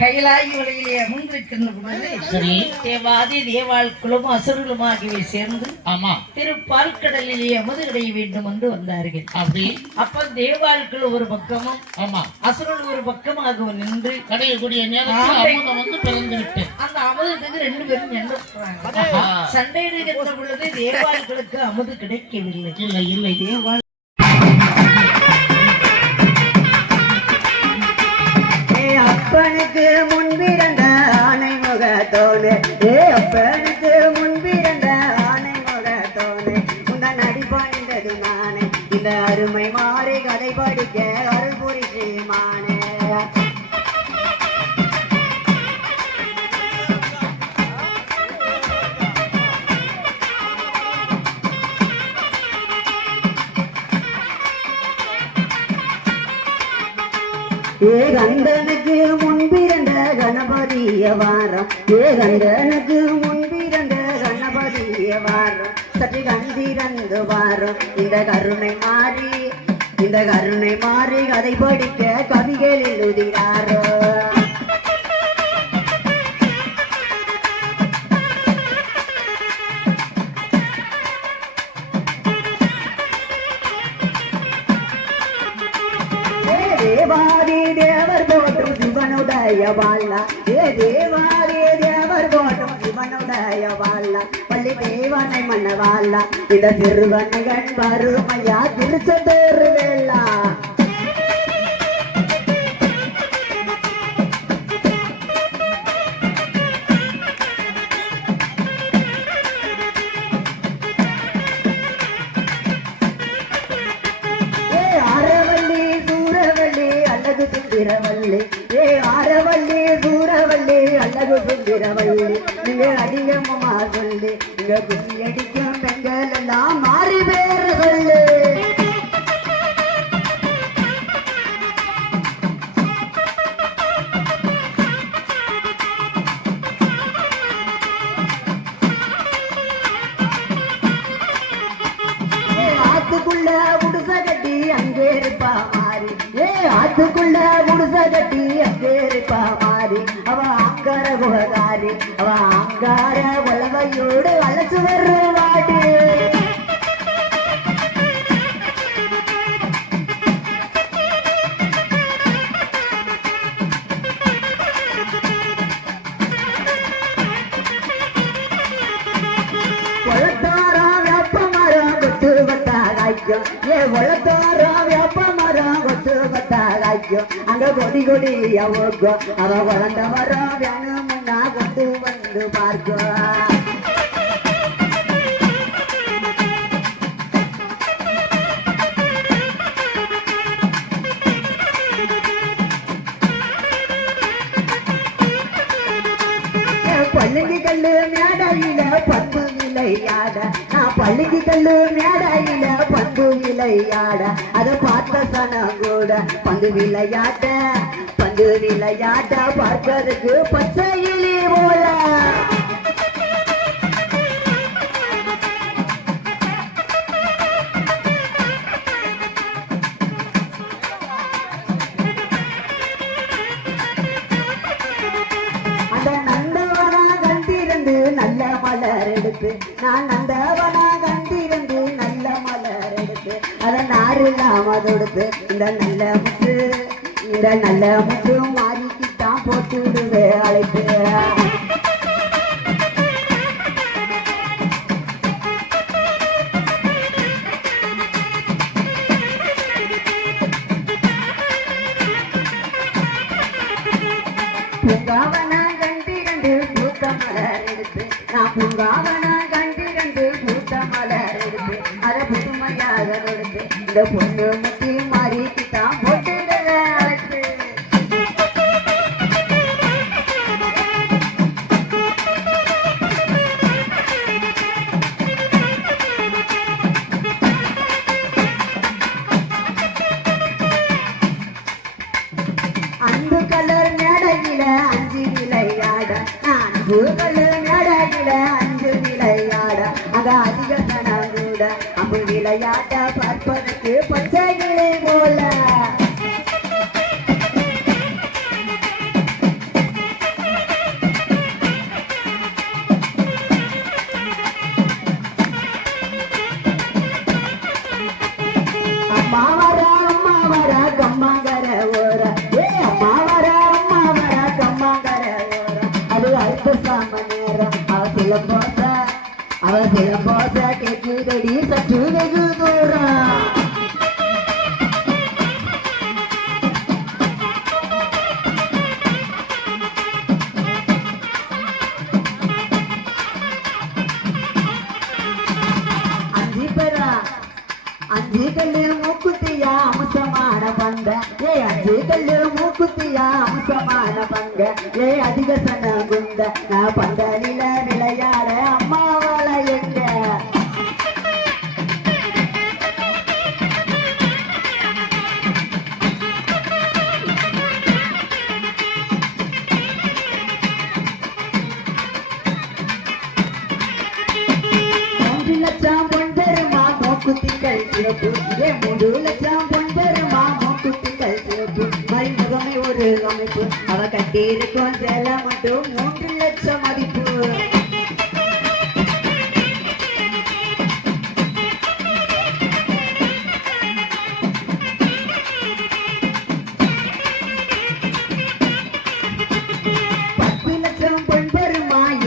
கைலாகி வழியிலே அமர்ந்திருக்கின்ற பொழுது சரி தேவாதி தேவாள்களும் அசுரர்களும் ஆகியவை சேர்ந்து ஆமா திரு பால்கடலிலே அமுது கிடை வேண்டும் என்று வந்தார்கள். அப்படி அப்ப தேவாள்கள் ஒரு பக்கமும் ஆமா அசுரர்கள் ஒரு பக்கமாக நின்று கடையக்கூடிய நேரத்தில் அமுதம் வந்து பிறந்து விட்டு அந்த அமுதத்துக்கு ரெண்டு பேரும் நின்று சண்டையிடுகின்ற பொழுது தேவாள்களுக்கு அமுது கிடைக்கவில்லை. இல்லை இல்லை தேவாள் அப்பனுக்கு முன்பிருந்த ஆனை முகத்தோடு அப்பனுக்கு முன்பிருந்த ஆனை முகத்தோடு உங்கள் நடிப்பானின்றது நானே இந்த அருமை மாறி கதை படிக்க அருள் புரிசி மானே கந்தனுக்கு முன்பிருந்த கணபதிய வாரம் கந்தனுக்கு முன்பிருந்த கணபதிய வாரம் சற்று கந்திரந்து வாரம் இந்த கருணை மாறி கதை படிக்க கவிகள் எழுதுகிறாரோ தேவாரி தேவர் போட்டும் சிவனுடைய வாழா தேவாரி தேவர் போட்டும் சிவனுடைய வாழா பள்ளி தேவனை மன்ன வாழா இந்த திருவனைகள் வறுமையா திருச்செந்தூர் வேளா சுந்திரவல்லி ஆரவல்லி சூரவல்லி அல்லது சுந்திரவல்லி நீங்க அதிகமா சொல்லி நீங்க குதி அடிக்கும் பெண்கள் எல்லாம் மாறி பேர் சொல்லு ஆத்துக்குள்ள உடுச கட்டி அங்கே இருப்பா மாறி ஆத்துக்குள்ள குடிச கட்டி அங்கே இருப்பா மாறி அவ அங்கார குலகாரி அவ அங்கார உலகையோடு அழைச்சு வருவாடி கொளத்தாரம் வேப்ப மரம் கொத்து வட்டா காய்க்கும் கொளத்தாரம் வேப்ப மரம் கொத்து வட்டா காய்க்கும் அங்க கொடி கொடி அவோக்கும் அவ குழந்த வரம் வேணும்னா கொண்டு வந்து பார்க்கும் பள்ளிக்கு கல்லு மேடையில பண்பு விளையாட நான் பள்ளிக்கு கல்லு மேடையில பண்பு விளையாட அதை பார்த்த சனம் கூட பந்து விளையாட்ட பார்க்கறதுக்கு பச்சையிலே போல நான் நந்தவனா கண்டிருந்து நல்ல மலர் எடுத்து அதை நாரில்லாம தொடுத்து இந்த நல்ல முற்று மாறிக்கிட்டான் போட்டுடுவே அழைப்பு பூங்காவனா கண்டிருந்து பூத்த மலர் எடுத்து நான் பூங்காவனா கண்டிருந்து பூத்த மலர் எடுத்து அதை புதுமையாக கொடுத்து இந்த பொண்ணு முத்தி மாறிக்கிட்டான் போட்டுடுவே அழைப்பு அன்பு கலர் மேடையில அஞ்சு விளையாட அன்பு கலர் மேடையில அஞ்சு விளையாட அங்க அதிக சனம் கூட அம்பு விளையாட்ட பார்ப்பதற்கு பச்சைகளே போல அவ சில போச கேக்குதடி சற்று வெகு தூரம் அஞ்சு கல்லு மூக்குத்தியா அம்சமான பங்க அஞ்சு கல்லு மூக்குத்தியா அம்சமான பங்க அதிக சன குந்த நான் பந்தலில விளையாட அம்மாவால எங்க மூக்குத்திகள் சிறப்பு 3 லட்சம் பொன் பெருமா மூக்குத்திகள் சிறப்பு மறைமுகமை ஒரு அமைப்பு அவ கட்டியிருக்கும் சேலை மட்டும் 3 லட்சம் மதிப்பு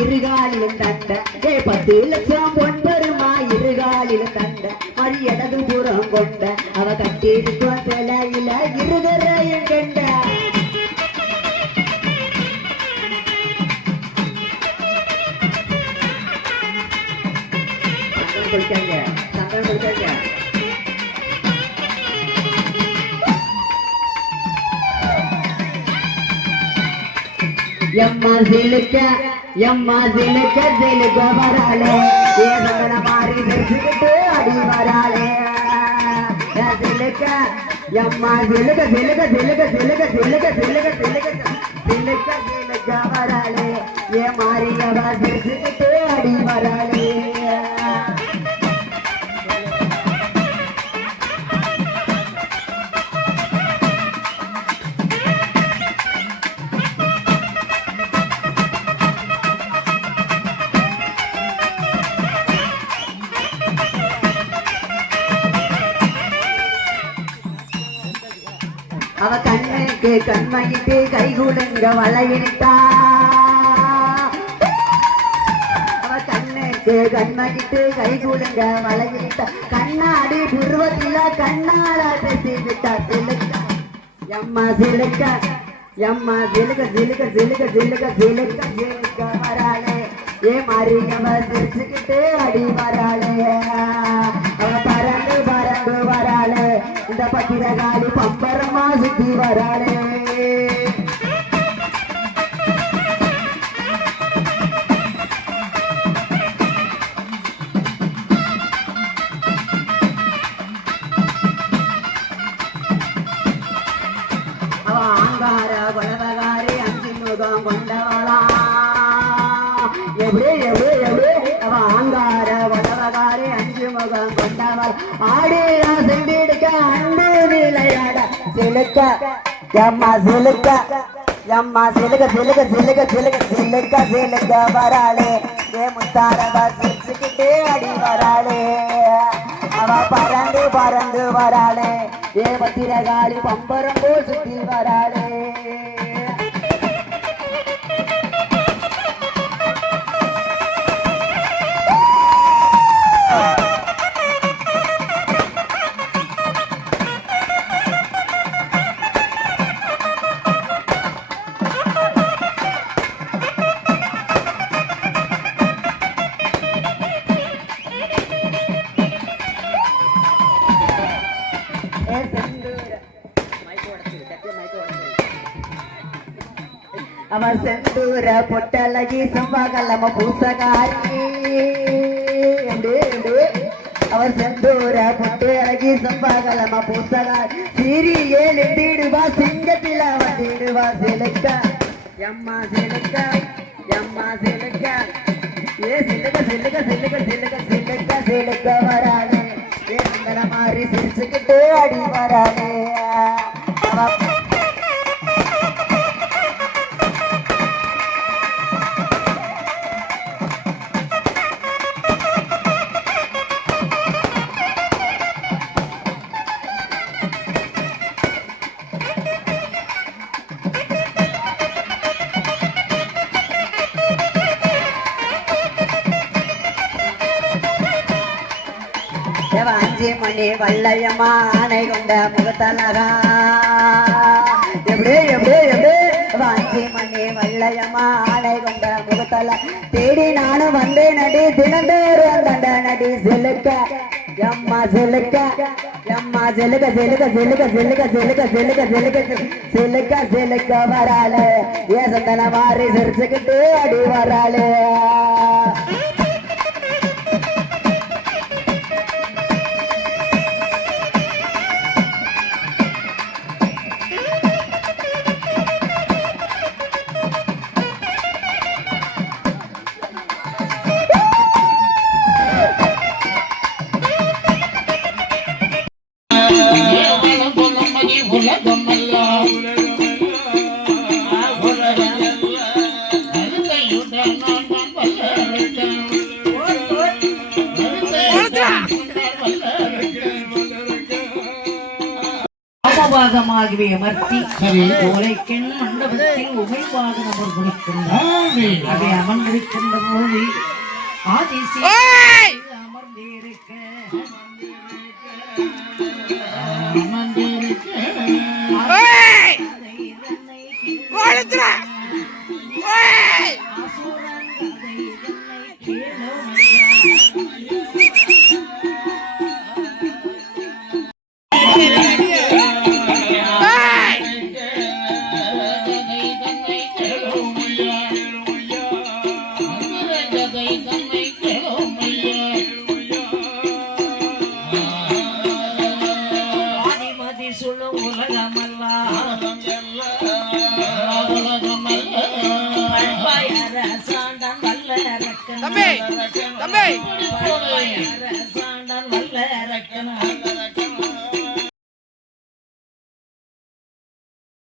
இருகாலில் தண்ட 10 லட்சம் பொன் பெருமா இருகாலில் தண்ட மறி இடது புறம் கொண்ட அவ கட்டியிருக்கும் சிலையில இருதரையும் கண்ட சந்தனம் கொடுக்காங்க எம்மா சிலுக்க வராளே ஏதங்கன மாறி செஞ்சுக்கிட்டு அடி வராளே சிலுக்க எம்மா சிலுக்க வராளே ஏ மாறியவா செஞ்சுக்கிட்டு அடி வராளே அவ கண்ணுக்கு கண்மையிட்டு கைகுலுங்க வளையிட்டா அவ கண்ணுக்கு கண்மையிட்டு கைகுலுங்க வளையிட்டா கண்ணாடி புருவத்தில கண்ணால பேசிவிட்டா சிலுக்க எம்மா சிலுக்க வராளே ஏ மாறியவ சிரிச்சுக்கிட்டு அடி வராளே அவ பறந்து வராளே இந்த பத்திரகாலி பம்பரமா சுத்தி வராளே அவ ஆங்கார குலவகாரி 5 முகம் கொண்டவளா அவ ஆங்கார குலவகாரி 5 முகம் கொண்டவள் ஆடியா செம்பிடுக்க அன்பு விளையாட சிலுக்க எம்மா சிலுக்க வராளே ஏ முத்தாரவ சிரிச்சுக்கிட்டே அடி வராளே அவ பறந்து வராளே ஏ பத்திரகாளி பம்பரம் போல் சுத்தி வராளே அவ செந்தூர பொட்டலகி செவ்வாகலம பூசகாரி அவ செந்தூர பொட்டலகி செவ்வாகலம பூசகாரி சிறி ஏழுவா சிங்கத்தில வந்திடுவா சிலுக்க எம்மா சிலுக்க ஏ சிலுக்க வராளே ஏ சிங்கன மாறி சிரிச்சுக்கிட்டு அடி வராளே அவ வாஞ்சி மணி வள்ளையம்மா ஆணை கொண்ட முகத்தலகா எப்படி எப்படி எப்படி வாஞ்சி மணி வள்ளையம்மா ஆணை கொண்ட முகத்தல தேடி நானும் வந்தே நடி தினந்தோறும் தண்ட நடி செலுக்க எம்மா செலுக்க எம்மா செலுக்க செலுக்க செலுக்க செலுக்க செலுக்க செலுக்க செலுக்க செலுக்க செலுக்க வராளு ஏ சந்தன மாறி சிரிச்சுக்கிட்டு அடி வராளு பாகமாகவே அமர்த்தி ஓலைக்கெண் மண்டபத்தில் உமைவாக அவர் கொடுக்கின்றார் அதை அமர்ந்திருக்கின்ற போது ஆதிசி அமர்ந்திருக்க தம்பி வல்ல